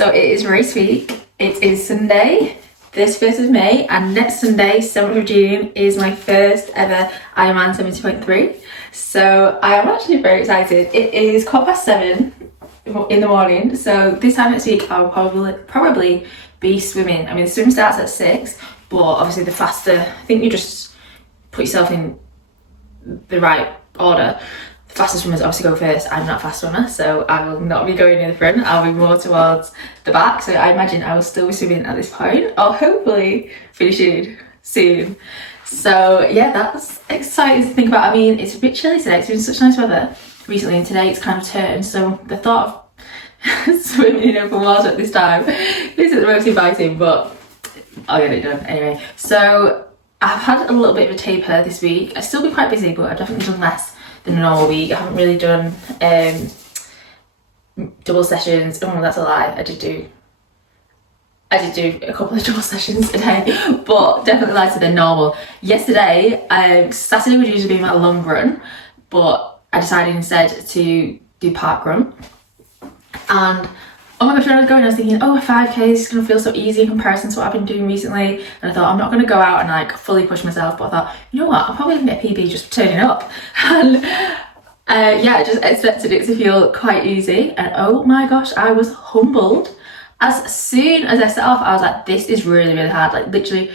So it is race week. It is Sunday, 31st of May, and next Sunday, 7th of June, is my first ever Ironman 70.3. So I am actually very excited. It is 7:15 in the morning, so this time next week I'll probably be swimming. I mean, the swim starts at 6, but obviously the faster, I think you just put yourself in the right order. The fastest swimmers obviously go first. I'm not a fast swimmer, so I will not be going near the front. I'll be more towards the back, so I imagine I will still be swimming at this point, or hopefully finishing soon. So yeah, that's exciting to think about. I mean, it's a bit chilly today. It's been such nice weather recently, and today it's kind of turned, so the thought of swimming in open water at this time isn't the most inviting, but I'll get it done anyway. So I've had a little bit of a taper this week. I've still been quite busy, but I've definitely done less than a normal week. I haven't really done double sessions. Oh, that's a lie. I did do a couple of double sessions a day, but definitely lighter than normal. Yesterday, Saturday would usually be my long run, but I decided instead to do park run. And oh my gosh, when I was going, I was thinking, oh, a 5k is going to feel so easy in comparison to what I've been doing recently. And I thought, I'm not going to go out and like fully push myself, but I thought, you know what, I'm probably going to get a PB just for turning up. And yeah, I just expected it to feel quite easy. And oh my gosh, I was humbled. As soon as I set off, I was like, this is really, really hard. Like literally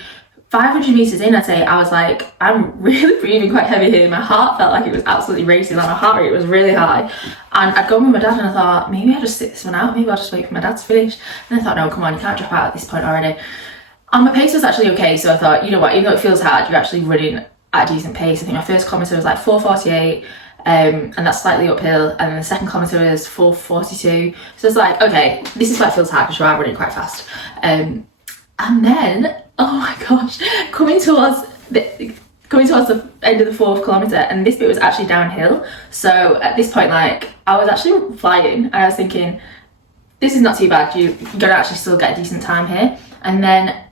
500 meters in, I'd say, I was like, I'm really breathing quite heavy here. My heart felt like it was absolutely racing. Like my heart rate was really high. And I'd gone with my dad and I thought, maybe I'll just sit this one out. Maybe I'll just wait for my dad to finish. And I thought, no, come on, you can't drop out at this point already. And my pace was actually okay. So I thought, you know what, even though it feels hard, you're actually running at a decent pace. I think my first kilometre was like 4:48. And that's slightly uphill, and then the second kilometre was 4:42. So it's like, okay, this is why it feels hard because you are running quite fast. And then, oh my gosh, coming towards the end of the 4th kilometre, and this bit was actually downhill. So at this point, like, I was actually flying, and I was thinking, this is not too bad. You're gonna actually still get a decent time here. And then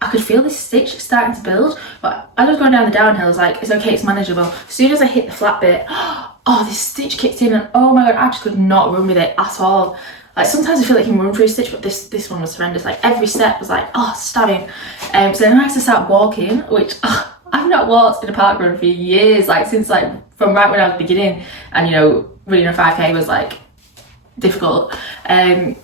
I could feel this stitch starting to build, but as I was going down the downhill, I was like, it's okay, it's manageable. As soon as I hit the flat bit, oh, this stitch kicked in, and oh my god, I just could not run with it at all. Like sometimes I feel like you can run through a stitch, but this one was horrendous. Like every step was like, oh, stabbing. So then I had to start walking, which I've not walked in a park run for years, like since like from right when I was beginning, and you know, running a 5k was like difficult. And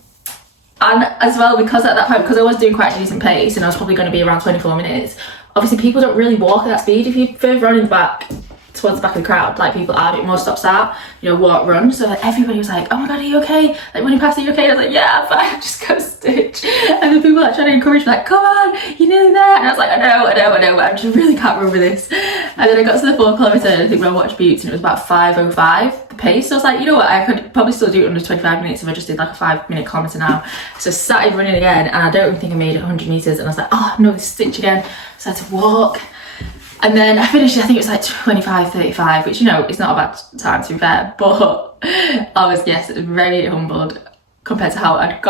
as well, because at that point, because I was doing quite a decent pace and I was probably going to be around 24 minutes, obviously people don't really walk at that speed. If you're further running back towards the back of the crowd, like people are a bit more stop-start, you know, walk, run. So like everybody was like, oh my god, are you okay? Like when you passed, are you okay? I was like, yeah, I'm fine, just got a stitch. And the people like trying to encourage me, like, come on, you're nearly there. And I was like, I know, but I just really can't run with this. And then I got to the 4th kilometre, and I think when I watched Buttes, and it was about 5:05 the pace. So I was like, you know what, I could probably still do it under 25 minutes if I just did like a 5-minute kilometre now. So I started running again, and I don't even think I made it 100 metres, and I was like, oh no, this stitch again. So I had to walk. And then I finished, I think it was like 25:35, which, you know, it's not a bad time to be fair, but I was, yes, very humbled compared to how I'd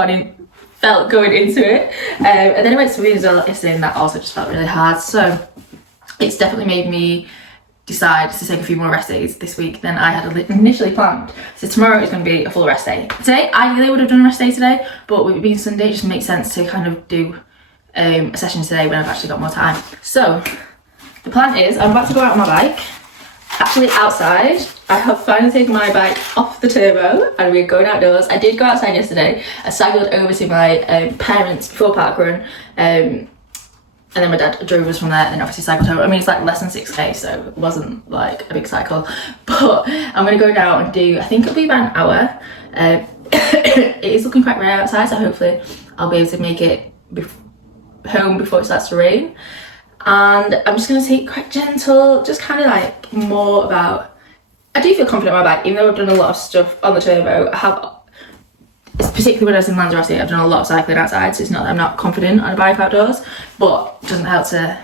felt going into it. And then I went swimming as well yesterday, and that also just felt really hard. So it's definitely made me decide to take a few more rest days this week than I had initially planned. So tomorrow is going to be a full rest day. Today, I really would have done a rest day today, but with it being Sunday, it just makes sense to kind of do a session today when I've actually got more time. So the plan is, I'm about to go out on my bike. Actually outside, I have finally taken my bike off the turbo and we're going outdoors. I did go outside yesterday. I cycled over to my parents before parkrun, and then my dad drove us from there, and then obviously cycled home. I mean, it's like less than 6k, so it wasn't like a big cycle. But I'm going to go now and do, I think it'll be about an hour. It is looking quite rare outside, so hopefully I'll be able to make it home before it starts to rain. And I'm just going to take it quite gentle, just kind of like more about, I do feel confident on my bike, even though I've done a lot of stuff on the turbo. I have, particularly when I was in Lanzarote, I've done a lot of cycling outside, so it's not that I'm not confident on a bike outdoors, but it doesn't help to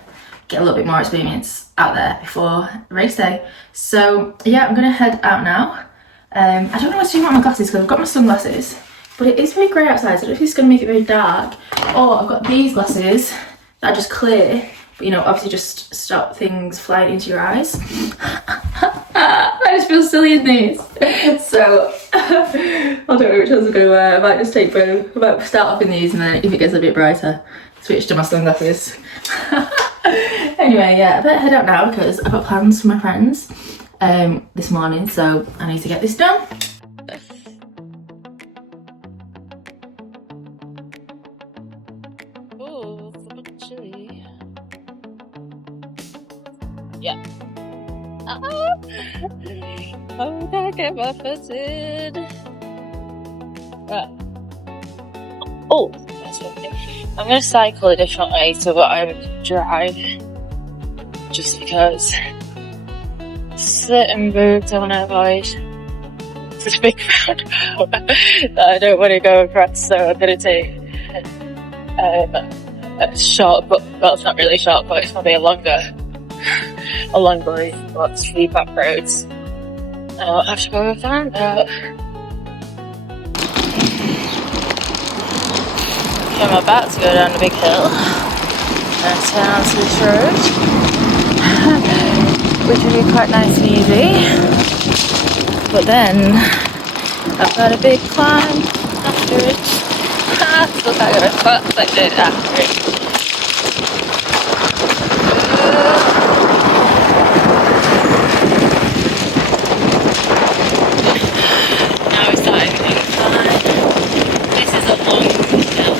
get a little bit more experience out there before race day. So yeah, I'm going to head out now. I don't know what to do with my glasses because I've got my sunglasses, but it is very grey outside, so I don't know if it's going to make it very dark. Or I've got these glasses that are just clear, but you know, obviously just stop things flying into your eyes. I just feel silly in these. So I don't know which ones I'm going to wear. I might just take both. I might start off in these, and then if it gets a bit brighter, switch to my sunglasses. Anyway, yeah, I better head out now because I've got plans for my friends this morning, so I need to get this done. Oh, it's a bit chilly. Yeah. Oh, I get my foot in. Right. Oh, that's okay. I'm gonna cycle a different way to what I would drive, just because certain roads I want to avoid. Such a big road that I don't want to go across, so I'm gonna take a short, but well, it's not really short, but it's probably a longer way, lots of back roads. I'll have to go find out. Okay, I'm about to go down a big hill and turn onto this road, which will be quite nice and easy. But then I've got a big climb after it. Still can't go as fast as I did after it. Now it's starting to incline. This is a long hill.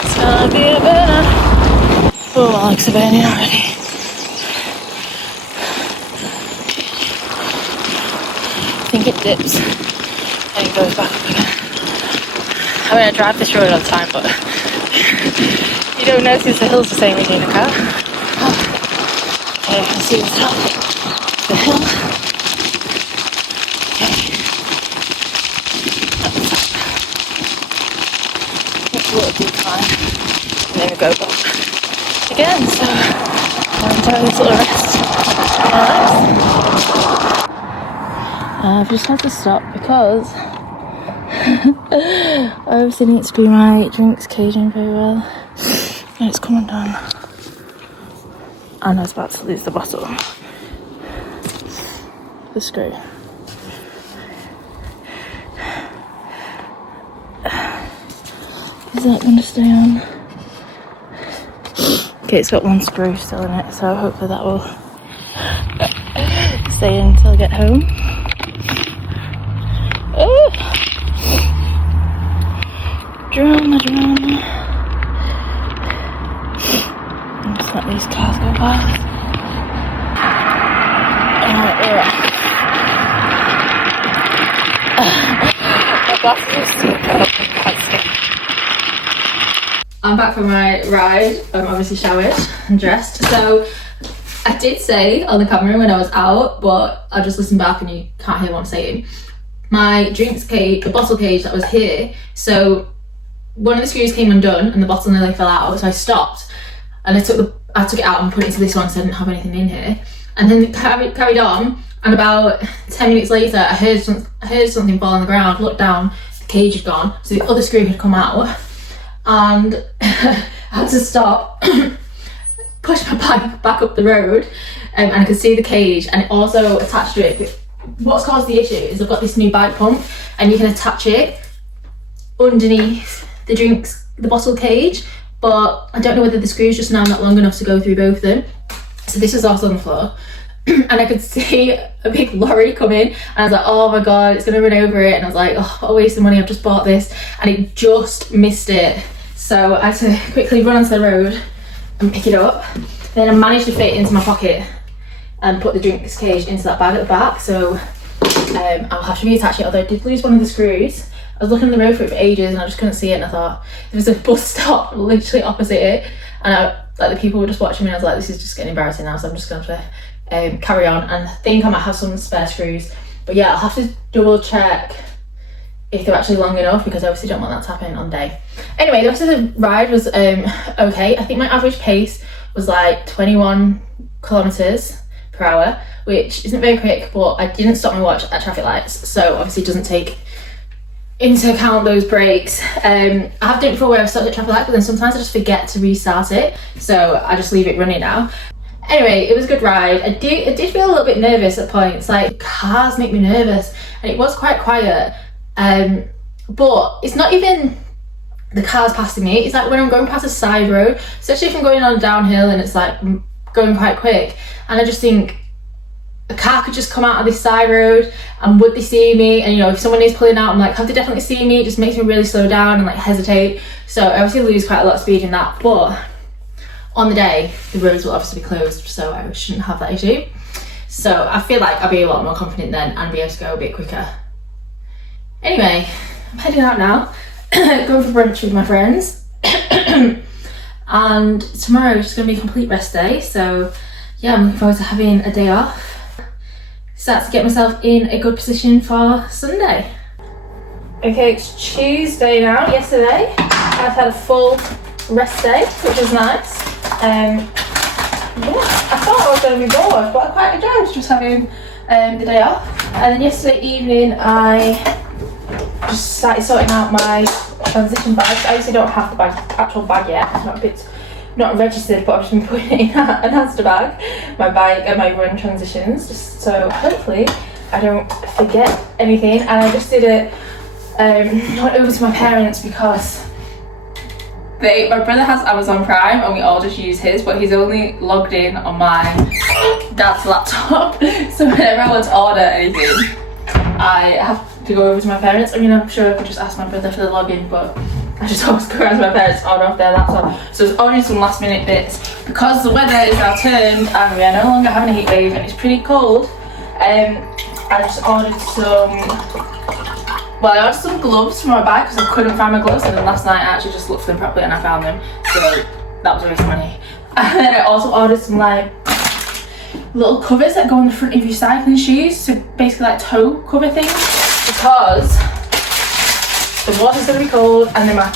It's gonna be a better. Oh, my legs are burning already. I think it dips and it goes back up again. I mean, I drive this road all the time, but you don't notice the hill's the same as you in a car. Okay, I can see the top of the hill. It's a little decline, and then we go back again, so I'll enjoy this little rest. I've just had to stop because I obviously need to do my drinks caging very well, and it's coming down, and I was about to lose the bottle, the screw. Is that going to stay on? Okay, it's got one screw still in it, so hopefully that will stay in until I get home. Oh! Drama. Just let these cars go past. I'm back from my ride. I'm obviously showered and dressed. So I did say on the camera when I was out, but I'll just listen back and you can't hear what I'm saying. My drinks cage, the bottle cage that was here, so one of the screws came undone and the bottle nearly fell out, so I stopped and I took it out and put it into this one because I didn't have anything in here, and then it carried on, and about 10 minutes later I heard something fall on the ground, looked down, the cage had gone, so the other screw had come out, and I had to stop, push my bike back up the road, and I could see the cage, and also attached to it. What's caused the issue is I've got this new bike pump, and you can attach it underneath the bottle cage, but I don't know whether the screw's just now not long enough to go through both of them. So this was also on the floor, and I could see a big lorry come in, and I was like, oh my god, it's gonna run over it, and I was like, oh, I'll waste the money, I've just bought this, and it just missed it. So I had to quickly run onto the road and pick it up. Then I managed to fit it into my pocket and put the drinks cage into that bag at the back, so I'll have to reattach it, although I did lose one of the screws. I was looking on the road for it for ages and I just couldn't see it, and I thought there was a bus stop literally opposite it, and the people were just watching me, and I was like, this is just getting embarrassing now, so I'm just going to carry on, and I think I might have some spare screws, but yeah, I'll have to double check if they're actually long enough, because I obviously don't want that to happen on day. Anyway, the rest of the ride was okay. I think my average pace was like 21 kilometers per hour, which isn't very quick, but I didn't stop my watch at traffic lights, so obviously it doesn't take into account those breaks. I have done it before where I've stopped at traffic lights, but then sometimes I just forget to restart it, so I just leave it running now. Anyway, it was a good ride. I did feel a little bit nervous at points, like cars make me nervous, and it was quite quiet. But it's not even the cars passing me, it's like when I'm going past a side road, especially if I'm going on a downhill and it's like going quite quick, and I just think a car could just come out of this side road, and would they see me? And you know, if someone is pulling out, I'm like, have they definitely seen me? It just makes me really slow down and like hesitate. So I obviously lose quite a lot of speed in that, but on the day the roads will obviously be closed, so I shouldn't have that issue. So I feel like I'll be a lot more confident then and be able to go a bit quicker. Anyway, I'm heading out now, going for brunch with my friends. And tomorrow is just going to be a complete rest day, so yeah, I'm looking forward to having a day off. Start to get myself in a good position for Sunday. Okay, it's Tuesday now. Yesterday I've had a full rest day, which was nice. Yeah, I thought I was going to be bored, but I quite enjoyed just having the day off. And then yesterday evening I just started sorting out my transition bags. I obviously don't have the actual bag yet. It's not registered, but I've just been putting it in an Asda bag, my bike and my run transitions, just so hopefully I don't forget anything. And I just did it, went over to my parents because my brother has Amazon Prime and we all just use his, but he's only logged in on my dad's laptop. So whenever I want to order anything, I have to go over to my parents. I mean, I'm sure I could just ask my brother for the login, but I just always go around to my parents, order off their laptop. So I was ordering some last minute bits. Because the weather is now turned and we are no longer having a heat wave and it's pretty cold, I just ordered I ordered some gloves for my bag because I couldn't find my gloves, and then last night I actually just looked for them properly and I found them. So that was a waste of money. And then I also ordered some like little covers that go on the front of your cycling shoes, so basically like toe cover things, because the water's gonna be cold and then my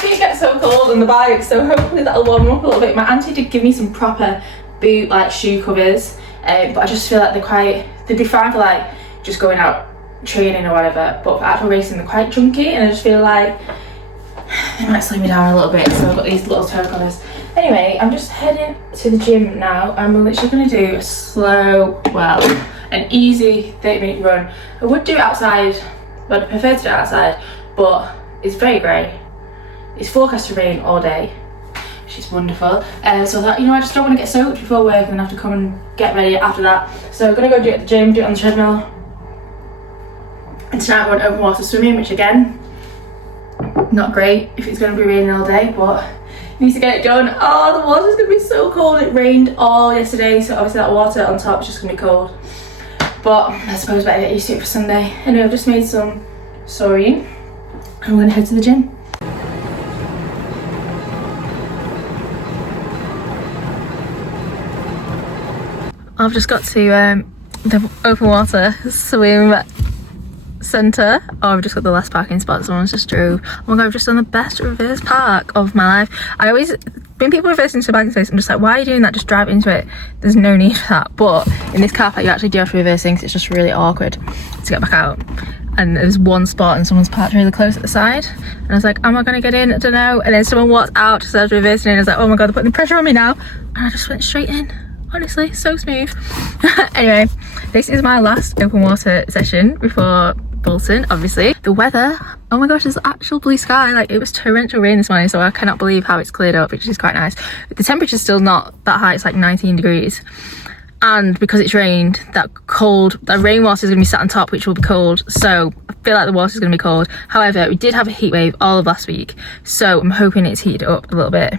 feet get so cold on the bike, so hopefully that'll warm them up a little bit. My auntie did give me some proper boot like shoe covers, but I just feel like they'd be fine for like just going out training or whatever, but for actual racing they're quite chunky and I just feel like they might slow me down a little bit, so I've got these little toe covers. Anyway, I'm just heading to the gym now. I'm literally going to do a slow, an easy 30-minute run. I would do it outside, but I prefer to do it outside, but it's very grey. It's forecast to rain all day, which is wonderful. So I thought, you know, I just don't want to get soaked before work and then have to come and get ready after that. So I'm going to go do it at the gym, do it on the treadmill. And tonight I went open water swimming, which again, not great if it's going to be raining all day, but need to get it done. Oh, the water's going to be so cold. It rained all yesterday, so obviously that water on top is just going to be cold. But I suppose better get used to it for Sunday. Anyway, I've just made some saurine. I'm going to head to the gym. I've just got to the open water swim centre. Oh, I've just got the last parking spot. Someone's just drove. Oh my god, I've just done the best reverse park of my life. When people reverse into the parking space, I'm just like, why are you doing that? Just drive into it. There's no need for that. But in this car park, you actually do have to reverse things. It's just really awkward to get back out. And there's one spot and someone's parked really close at the side. And I was like, am I going to get in? I don't know. And then someone walked out as I was reversing in. I was like, oh my god, they're putting the pressure on me now. And I just went straight in. Honestly, so smooth. Anyway, this is my last open water session before Bolton, obviously. The weather, oh my gosh, there's actual blue sky. Like, it was torrential rain this morning, so I cannot believe how it's cleared up, which is quite nice. The temperature's still not that high, it's like 19 degrees. And because it's rained, that rainwater is going to be sat on top, which will be cold. So I feel like the water's going to be cold. However, we did have a heat wave all of last week, so I'm hoping it's heated up a little bit.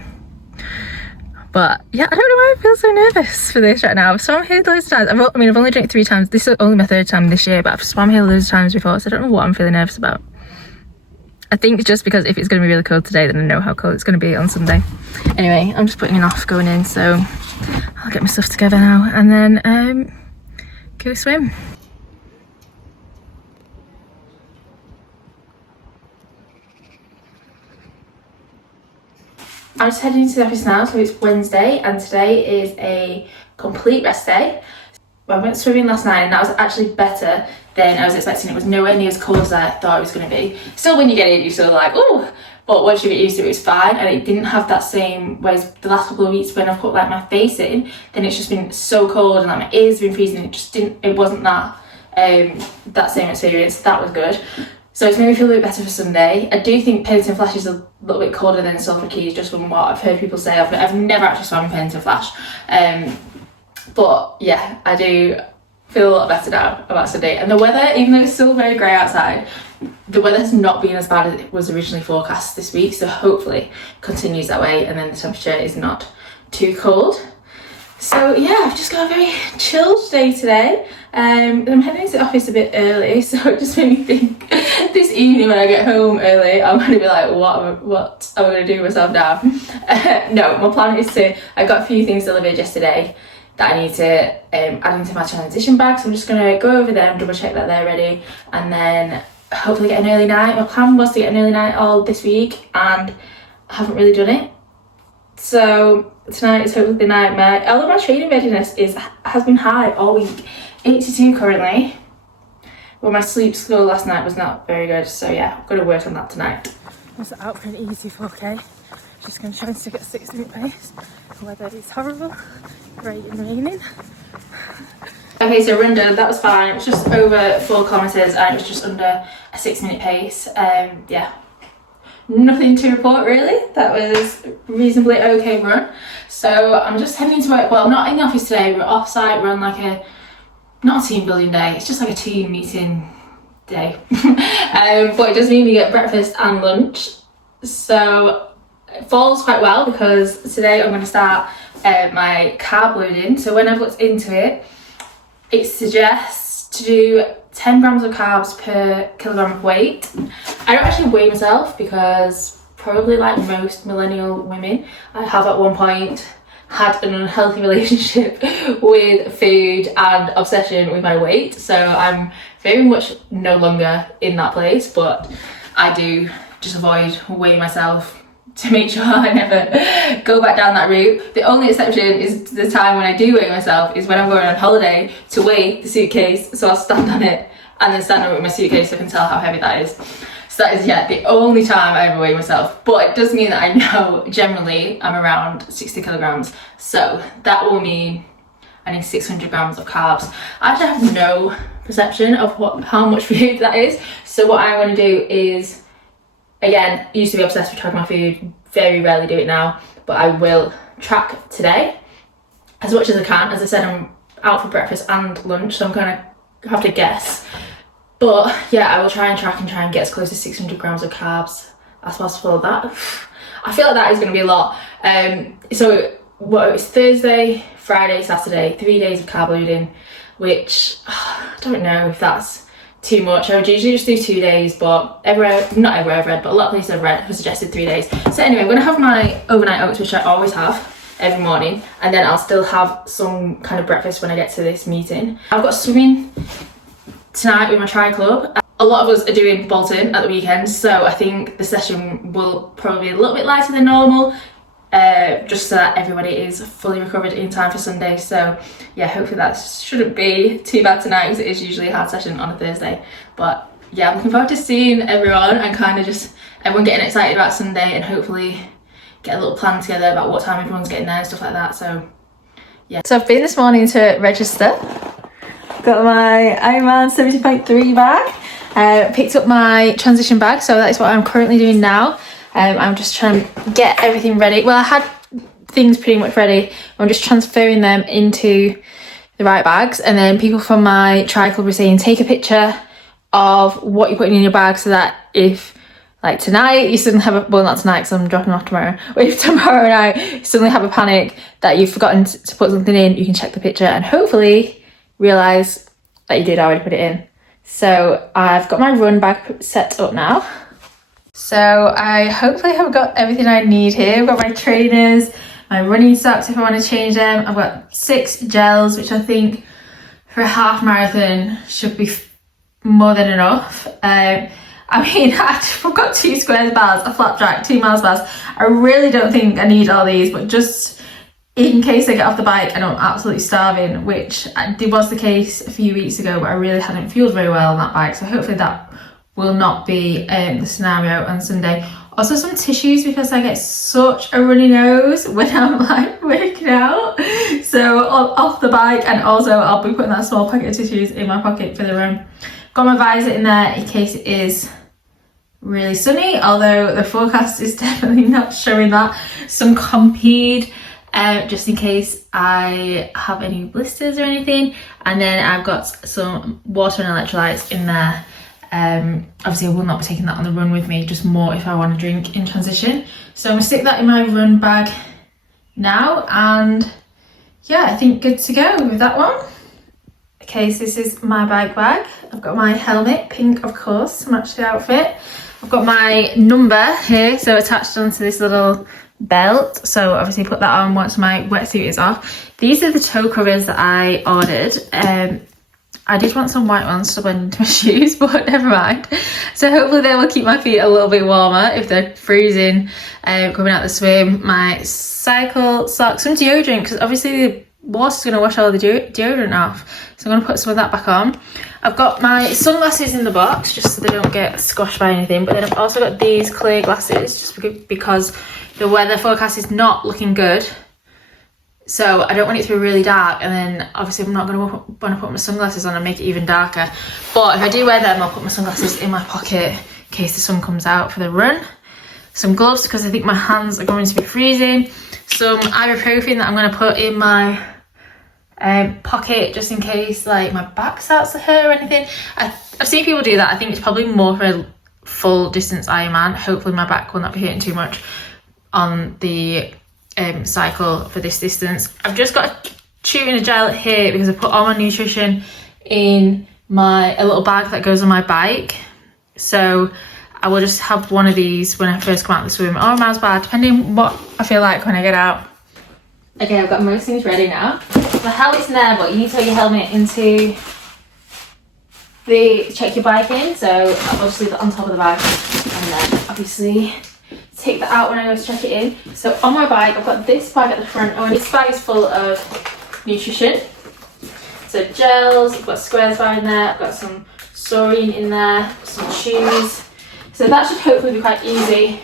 But yeah, I don't know why I feel so nervous for this right now. I've swum here loads of times. I've only done it 3 times. This is only my 3rd time this year, but I've swum here loads of times before, so I don't know what I'm feeling nervous about. I think it's just because if it's going to be really cold today, then I know how cold it's going to be on Sunday. Anyway, I'm just putting it off going in, so I'll get my stuff together now and then go swim. I'm just heading to the office now, so it's Wednesday and today is a complete rest day. I went swimming last night and that was actually better than I was expecting. It was nowhere near as cold as I thought it was going to be. Still, when you get it, you're still like, oh, but once you get used to it, it's fine. And it didn't have that same, whereas the last couple of weeks when I've put like my face in, then it's just been so cold and like my ears have been freezing. It wasn't that same experience. That was good. So it's made me feel a bit better for Sunday. I do think Pennington Flash is a little bit colder than Salford Quays, just from what I've heard people say. I've never actually swam in Pennington Flash. But yeah, I do feel a lot better now about Sunday. And the weather, even though it's still very grey outside, the weather's not been as bad as it was originally forecast this week. So hopefully continues that way, and then the temperature is not too cold. So yeah, I've just got a very chilled day today. I'm heading to the office a bit early, so it just made me think this evening when I get home early, I'm going to be like, what am I going to do with myself now? No, my plan is I got a few things delivered yesterday that I need to add into my transition bag, so I'm just going to go over them, double check that they're ready, and then hopefully get an early night. My plan was to get an early night all this week, and I haven't really done it. So tonight is hopefully the night. Although my training readiness has been high all week, 82 currently. Well, my sleep score last night was not very good, so yeah, I've got to work on that tonight. I was out for an easy 4K. Just going to try and stick at 6-minute pace. The weather is horrible, great and raining. Okay, so run done, that was fine. It was just over 4 kilometres and it was just under a 6-minute pace. Yeah, nothing to report really. That was a reasonably okay run. So I'm just heading into work. Well, I'm not in the office today, we're off site. We're on like not a team building day, it's just like a team meeting day. But it does mean we get breakfast and lunch. So it falls quite well because today I'm going to start my carb loading. So when I've looked into it, it suggests to do 10 grams of carbs per kilogram of weight. I don't actually weigh myself because probably like most millennial women, I have at one point had an unhealthy relationship with food and obsession with my weight. So I'm very much no longer in that place, but I do just avoid weighing myself to make sure I never go back down that route. The only exception is the time when I do weigh myself is when I'm going on holiday to weigh the suitcase. So I'll stand on it and then stand up with my suitcase so I can tell how heavy that is. So that is, yeah, the only time I ever weigh myself. But it does mean that I know generally I'm around 60 kilograms. So that will mean I need 600 grams of carbs. I actually have no perception of how much food that is. So what I want to do is, again, used to be obsessed with tracking my food, very rarely do it now, but I will track today as much as I can. As I said, I'm out for breakfast and lunch, so I'm going to have to guess. But yeah, I will try and get as close to 600 grams of carbs as possible. That, I feel like that is going to be a lot. So it's Thursday, Friday, Saturday, 3 days of carb loading, which I don't know if that's too much. I would usually just do 2 days, but not everywhere I've read, but a lot of places I've read have suggested 3 days. So anyway, I'm going to have my overnight oats, which I always have every morning, and then I'll still have some kind of breakfast when I get to this meeting. I've got swimming tonight with my tri club. A lot of us are doing Bolton at the weekend, so I think the session will probably be a little bit lighter than normal, just so that everybody is fully recovered in time for Sunday. So yeah, hopefully that shouldn't be too bad tonight, because it is usually a hard session on a Thursday. But yeah, I'm looking forward to seeing everyone and kind of just everyone getting excited about Sunday, and hopefully get a little plan together about what time everyone's getting there and stuff like that. So yeah. So I've been this morning to register. Got my Ironman 70.3 bag. Picked up my transition bag, so that is what I'm currently doing now. I'm just trying to get everything ready. Well, I had things pretty much ready. I'm just transferring them into the right bags, and then people from my tri club were saying take a picture of what you're putting in your bag, so that if like tonight you suddenly have well, not tonight because I'm dropping off tomorrow, but if tomorrow night you suddenly have a panic that you've forgotten to put something in, you can check the picture and hopefully realise that you did already put it in. So I've got my run bag set up now. So I hopefully have got everything I need here. I've got my trainers, my running socks if I want to change them. I've got 6 gels, which I think for a half marathon should be more than enough. I mean, I've got 2 squares bars, a flapjack, 2 miles bars. I really don't think I need all these, but just in case I get off the bike and I'm absolutely starving, which was the case a few weeks ago, but I really hadn't fueled very well on that bike, so hopefully that will not be the scenario on Sunday. Also some tissues, because I get such a runny nose when I'm like working out, so off the bike, and also I'll be putting that small packet of tissues in my pocket for the run. Got my visor in there in case it is really sunny, although the forecast is definitely not showing that. Some Compeed, just in case I have any blisters or anything, and then I've got some water and electrolytes in there. Obviously I will not be taking that on the run with me, just more if I want to drink in transition. So I'm gonna stick that in my run bag now, and yeah, I think good to go with that one. Okay, so this is my bike bag. I've got my helmet, pink of course, to match the outfit. I've got my number here, so attached onto this little belt, so obviously put that on once my wetsuit is off. These are the toe covers that I ordered. I did want some white ones to blend into my shoes, but never mind. So hopefully they will keep my feet a little bit warmer if they're freezing coming out the swim. My cycle socks, some deodorant, because obviously the water's going to wash all the deodorant off. So I'm going to put some of that back on. I've got my sunglasses in the box just so they don't get squashed by anything. But then I've also got these clear glasses just because the weather forecast is not looking good. So I don't want it to be really dark, and then obviously I'm not going to want to put my sunglasses on and make it even darker. But if I do wear them, I'll put my sunglasses in my pocket in case the sun comes out for the run. Some gloves because I think my hands are going to be freezing. Some ibuprofen that I'm going to put in my pocket just in case like my back starts to hurt or anything. I've seen people do that. I think it's probably more for a full distance Ironman. Hopefully my back will not be hurting too much on the cycle for this distance. I've just got a shooting a gel here because I put all my nutrition in a little bag that goes on my bike, so I will just have one of these when I first come out of the swim or a Mars bar, depending what I feel like when I get out. Okay, I've got most things ready now. The helmet's in there, but you need to put your helmet into the check your bike in, so I'll just leave it on top of the bag, and then obviously take that out when I go to check it in. So on my bike, I've got this bag at the front. Oh, and this bag is full of nutrition. So gels, I've got Squares bar in there, I've got some Saurine in there, some shoes. So that should hopefully be quite easy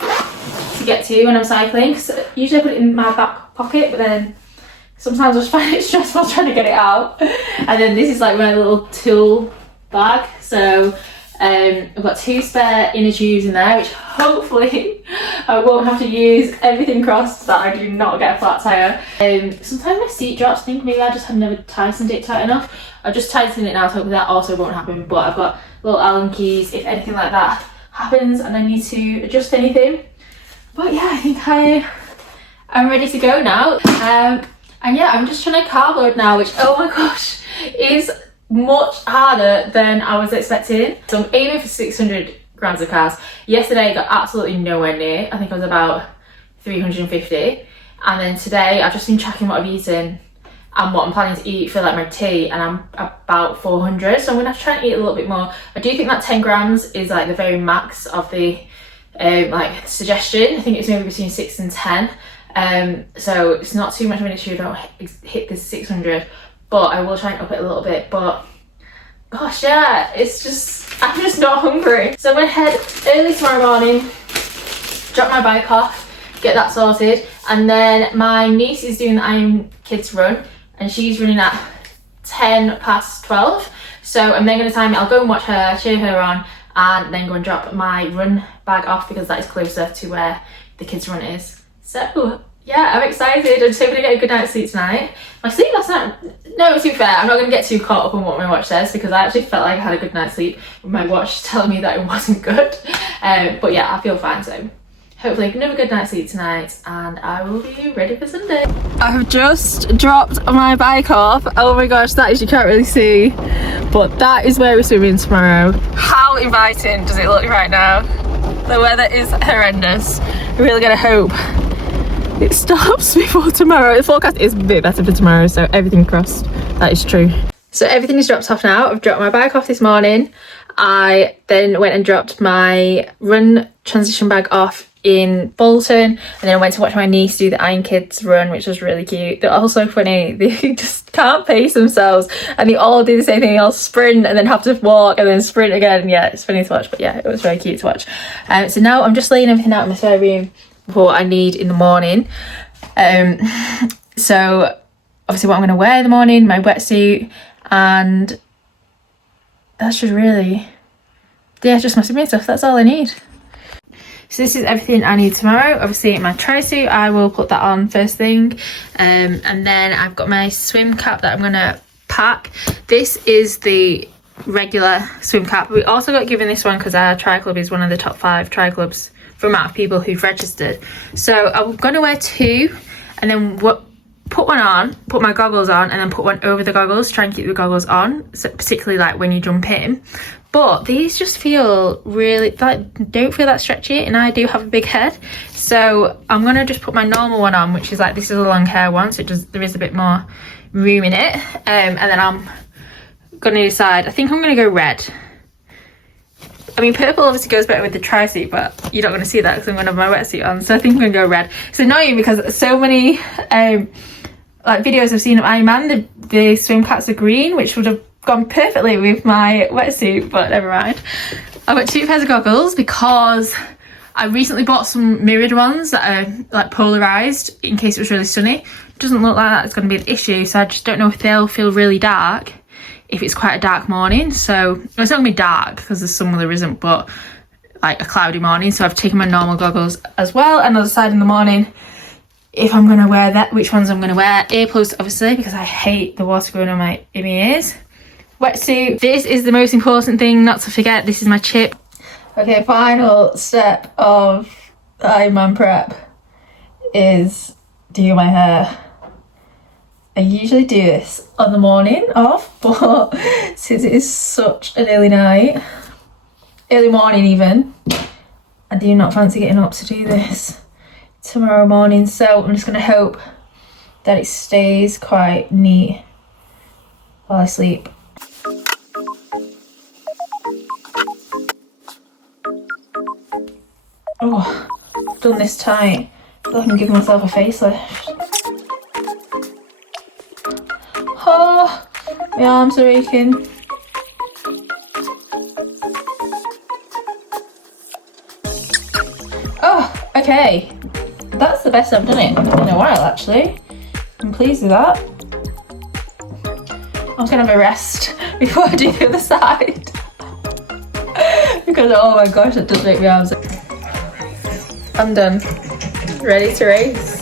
to get to when I'm cycling. So usually I put it in my back pocket, but then sometimes I just find it stressful trying to get it out. And then this is like my little tool bag. So I've got 2 spare inner tubes in there, which hopefully I won't have to use. Everything crossed that I do not get a flat tire. Sometimes my seat drops. I think maybe I just have never tightened it tight enough. I've just tightened it now, so hopefully that also won't happen. But I've got little Allen keys if anything like that happens and I need to adjust anything. But yeah, I think I'm ready to go now. And yeah, I'm just trying to carb load now, which, oh my gosh, is much harder than I was expecting. So I'm aiming for 600 grams of carbs. Yesterday I got absolutely nowhere near. I think I was about 350. And then today I've just been tracking what I've eaten and what I'm planning to eat for like my tea, and I'm about 400. So I'm gonna have to try and eat a little bit more. I do think that 10 grams is like the very max of the like suggestion. I think it's maybe between 6 and 10. So it's not too much of an issue. I don't hit the 600. But I will try and up it a little bit. But gosh, yeah, I'm just not hungry. So I'm gonna head early tomorrow morning, drop my bike off, get that sorted, and then my niece is doing the Iron Kids run, and she's running at 12:10. So I'm then gonna time it. I'll go and watch her, cheer her on, and then go and drop my run bag off because that is closer to where the kids' run is. So yeah, I'm excited. I'm just hoping to get a good night's sleep tonight. My sleep last night, no, to be fair, I'm not going to get too caught up on what my watch says because I actually felt like I had a good night's sleep with my watch telling me that it wasn't good. But yeah, I feel fine, so hopefully another good night's sleep tonight and I will be ready for Sunday. I have just dropped my bike off. Oh my gosh, that is, you can't really see, but that is where we're swimming tomorrow. How inviting does it look right now? The weather is horrendous. We're really going to hope it stops before tomorrow. The forecast is a bit better for tomorrow, so everything crossed. That is true. So everything is dropped off now. I've dropped my bike off this morning. I then went and dropped my run transition bag off in Bolton, and then I went to watch my niece do the Iron Kids run, which was really cute. They're all so funny. They just can't pace themselves, and they all do the same thing. They'll sprint and then have to walk and then sprint again. Yeah, it's funny to watch, but yeah, it was very cute to watch. So now I'm just laying everything out in my spare room for what I need in the morning. So obviously what I'm going to wear in the morning, my wetsuit, and that should really, yeah, just my swimming stuff. That's all I need. So this is everything I need tomorrow. Obviously my tri-suit, I will put that on first thing. And then I've got my swim cap that I'm gonna pack. This is the regular swim cap. We also got given this one because our tri-club is one of the top 5 tri-clubs for amount of people who've registered. So I'm gonna wear 2, and then put one on, put my goggles on, and then put one over the goggles, try and keep the goggles on, so particularly like when you jump in. But these just feel really, like, don't feel that stretchy, and I do have a big head, so I'm gonna just put my normal one on, which is like, this is a long hair one, so there is a bit more room in it. And then I'm gonna decide, I think I'm gonna go red. I mean, purple obviously goes better with the tri-suit, but you're not gonna see that because I'm gonna have my wetsuit on, so I think I'm gonna go red. It's annoying because so many like videos I've seen of Ironman, the swim caps are green, which would have gone perfectly with my wetsuit, but never mind. I've got 2 pairs of goggles because I recently bought some mirrored ones that are like polarized in case it was really sunny. It doesn't look like that's going to be an issue, so I just don't know if they'll feel really dark if it's quite a dark morning. So it's not going to be dark because the sun there isn't, but like a cloudy morning. So I've taken my normal goggles as well, and I'll decide in the morning if I'm going to wear that, which ones I'm going to wear. Earplugs obviously, because I hate the water going on my ears. Wetsuit. This is the most important thing not to forget. This is my chip. Okay, final step of the Ironman prep is do my hair. I usually do this on the morning of, but since it is such an early night, early morning even, I do not fancy getting up to do this tomorrow morning, so I'm just going to hope that it stays quite neat while I sleep. Oh, I've done this tight so I can give myself a facelift. Oh, my arms are aching. Oh, okay. That's the best I've done it in a while, actually. I'm pleased with that. I'm just gonna have a rest before I do the other side. Because, oh my gosh, that does make me arms. I'm done. Ready to race.